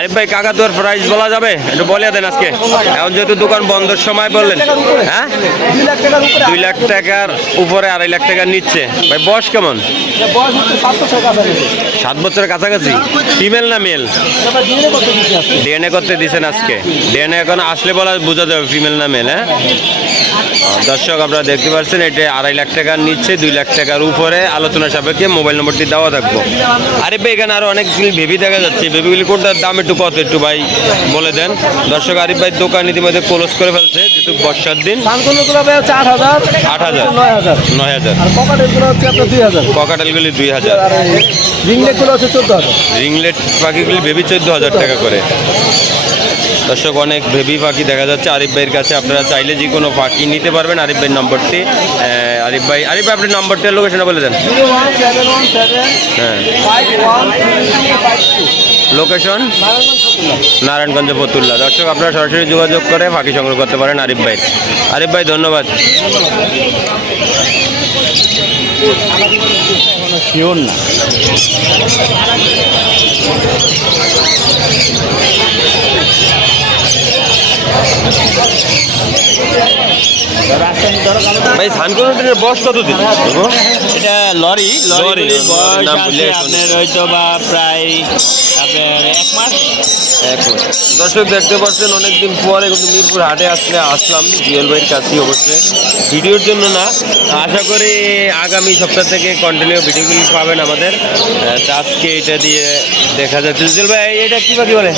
আরিফ ভাই কাকাতুয়ার প্রাইস বলা যাবে? একটু বলিয়া দেন আজকে। এখন যেহেতু দোকান বন্ধের সময় বললেন। হ্যাঁ? দুই লাখ টাকার উপরে আড়াই লাখ টাকা নিচ্ছে। ভাই, বয়স কেমন? সাত বছরের কাছাকাছি। ফিমেল না মেল? ডিএনএ করতে দিচ্ছি আজকে। ডিএনএ এখন আসলে বলা বোঝা যাবে ফিমেল না মেল হ্যাঁ? দর্শক আপনারা দেখতে পাচ্ছেন এটা আড়াই লাখ টাকা নিচ্ছে দুই লাখ টাকার উপরে আলোচনা সাপেক্ষে মোবাইল নম্বরটি দেওয়া থাকব। আরে ভাই এখানে আরও অনেকগুলি বেবি দেখা যাচ্ছে। বেবিগুলি কোনটার দাম একটু কত একটু ভাই বলে দেন। দর্শক আরিফ ভাই দোকান ইতিমধ্যে ক্লোজ করে ফেলছে যেহেতু বর্ষার দিন। আট হাজার আট হাজার। নয় হাজার। নয় হাজার। দুই হাজার। ককাটালগুলি দুই হাজার। আর রিংলেটগুলো হচ্ছে চোদ্দ হাজার। রিংলেট পাখিগুলি বেবি চোদ্দ হাজার টাকা করে। দর্শক, অনেক বেবি পাখি দেখা যাচ্ছে। আরিফ ভাইয়ের কাছে আপনারা চাইলে যে কোনো পাখি নিতে পারবেন আরিফ ভাইয়ের নম্বরটি। আরিফ ভাই আরিফ ভাই, আপনার নম্বরটা লোকেশনটা বলে দেন। হ্যাঁ। লোকেশন নারায়ণগঞ্জ ফতুল্লা। দর্শক, আপনারা সরাসরি যোগাযোগ করে পাখি সংগ্রহ করতে পারেন আরিফ ভাই আরিফ ভাই, ধন্যবাদ। শিওর না ভাই সানকোনের বয়স কত দিন এটা লরি লরি, বয়স আপনার হয়তো বা প্রায় আপনার এক মাস। দর্শক দেখতে পাচ্ছেন অনেকদিন পরে কিন্তু মিরপুর হাটে আসলে আসলাম জুয়েল ভাইয়ের কাছেই অবশ্যই। ভিডিওর জন্য না আশা করি আগামী সপ্তাহ থেকে কন্টিনিউ ভিডিওগুলি পাবেন আমাদের। আজকে এটা দিয়ে দেখা যাচ্ছে। জুয়েল ভাই এটা কি বাকি বলে?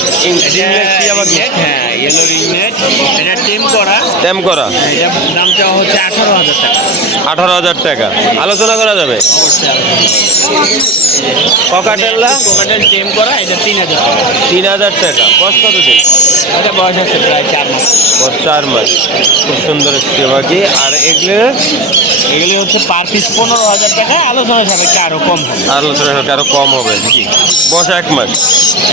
হ্যাঁ ইয়েলো রিংনেট এটা টিম করা। ট্যাম করা? দাম চাওয়া হচ্ছে আঠারো হাজার টাকা। আঠারো হাজার টাকা। আলোচনা করা যাবে? ককাটেল্লা কোকাটেল টিম করা এটা তিন হাজার টাকা। তিন হাজার টাকা। বয়স কত দিন? এটা বয়স আছে প্রায় চার মাস। চার মাস। খুব সুন্দর একটি পাখি আর এগুলো? এগুলি হচ্ছে পার পিস পনেরো হাজার টাকা। আলোচনা সাপেক্ষে আরও কম হবে। আলোচনা সাপেক্ষে আরও কম হবে জি বয়স এক মাস।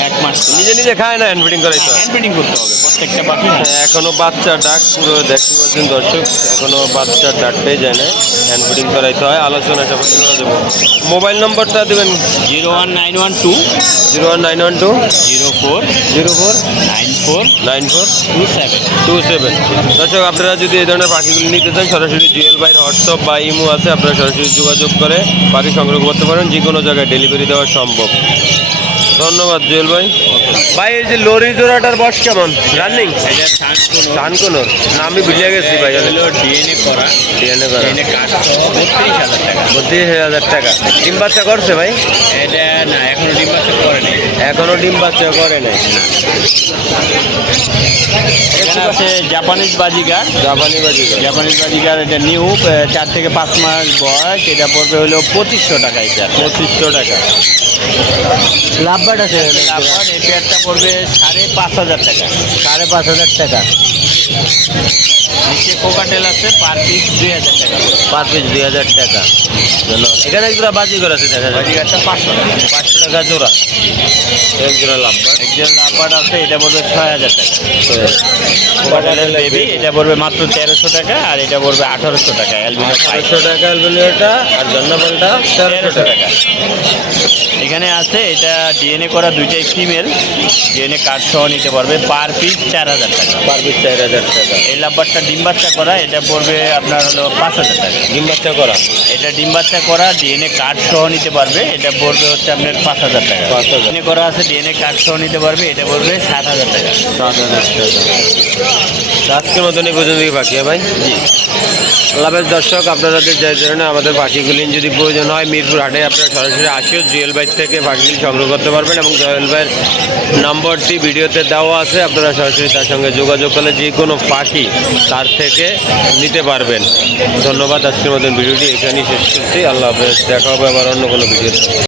এক মাস। নিজে নিজে খায় না হ্যান্ড ফিটিং করাইতে হয় হ্যান্ড ফিটিং করতে হবে প্রত্যেকটা পাখি হ্যাঁ, এখনও বাচ্চা ডাক পুরো দেখতে পাচ্ছেন দর্শক এখনও বাচ্চা ডাকটাই যায় না হ্যান্ড ফিটিং করাইতে হয় আলোচনা সাপেক্ষে করা যাবে মোবাইল নম্বরটা দেবেন? Zero one nine one two zero one nine one two zero four zero four nine four nine four two seven. Two seven. দর্শক আপনারা যদি এই ধরনের পাখিগুলি নিতে চান সরাসরি জুয়েল ভাইয়ের হোয়াটসঅ্যাপ বা ইমো আছে আপনারা সরাসরি যোগাযোগ করে পাখি সংগ্রহ করতে পারেন যে কোনো জায়গায় ডেলিভারি দেওয়া সম্ভব। ধন্যবাদ জুয়েল ভাই। ভাই এই যে লরি জোড়াটার বস কেমন? রানিং? চান কোন না আমি ভুলে গেছি ভাই ডিএনএ করা। ডিএনএ করা। বত্রিশ হাজার টাকা। ডিম বাচ্চা করছে ভাই? এটা না এখন ডিম বাচ্চা করে এখনও ডিম বাচ্চা করে নাই। আছে জাপানিজ বাজিকার জাপানি বাজিকার জাপানিজ বাজিকার এটা নিউ চার থেকে পাঁচ মাস বয়স এটা পড়বে হলো পঁচিশশো টাকা এটা। পঁচিশশো টাকা। লাভবাট আছে। লাভবাট এই পেয়ারটা পড়বে সাড়ে পাঁচ হাজার টাকা। সাড়ে পাঁচ হাজার টাকা। নিচে কোকাটেল আছে পার পিস দুই হাজার টাকা। পার পিস দুই হাজার টাকা। এখানে এক জোড়া বাজি করে আছে দেখা যায় বাজিগারটা পাঁচশো টাকা। পাঁচশো টাকা জোড়া। এক জোড়া লাভ একজন লাভবার আছে এটা পড়বে ছয় হাজার টাকা। কোকাটেলের বেবি এটা পড়বে মাত্র তেরোশো টাকা আর এটা পড়বে আঠারোশো টাকা অ্যালবিনো পাঁচশো টাকা অ্যালবেনিয়াটা আর জন্নাপালটা তেরোশো টাকা। এখানে আছে এটা ডিএনএ করা দুইটাই ফিমেল ডিএনএ কার্ড সহ নিতে পারবে পার পিস চার হাজার টাকা। পার পিস চার হাজার টাকা এই লাভবারটা ডিম বাচ্চা করা এটা পড়বে আপনার হলো পাঁচ হাজার টাকা। ডিম বাচ্চা করা? এটা ডিম বাচ্চা করা ডিএনএ কার্ড সহ নিতে পারবে এটা পড়বে হচ্ছে আপনার পাঁচ হাজার টাকা। 5,000 ডিএনএ করা আছে ডিএনএ কার্ড সহ নিতে পারবে এটা পড়বে সাত হাজার টাকা। সাত হাজার টাকা। আজকের মতন এই পর্যন্ত বাকি হ্যাঁ ভাই। জি। আল্লাহ দর্শক আপনারা যে যে ধরনের আমাদের পাখিগুলি যদি প্রয়োজন হয় মিরপুর হাটে আপনারা সরাসরি আসিও জুয়েল ভাই থেকে পাখিগুলি সংগ্রহ করতে পারবেন এবং জুয়েল ভাইয়ের নম্বরটি ভিডিওতে দেওয়া আছে আপনারা সরাসরি তার সঙ্গে যোগাযোগ করলে যে কোনো পাখি তার থেকে নিতে পারবেন। ধন্যবাদ, আজকের মতন ভিডিওটি এখানেই শেষ করছি। আল্লাহ হাফেজ, দেখা হবে আবার অন্য কোনো ভিডিওতে।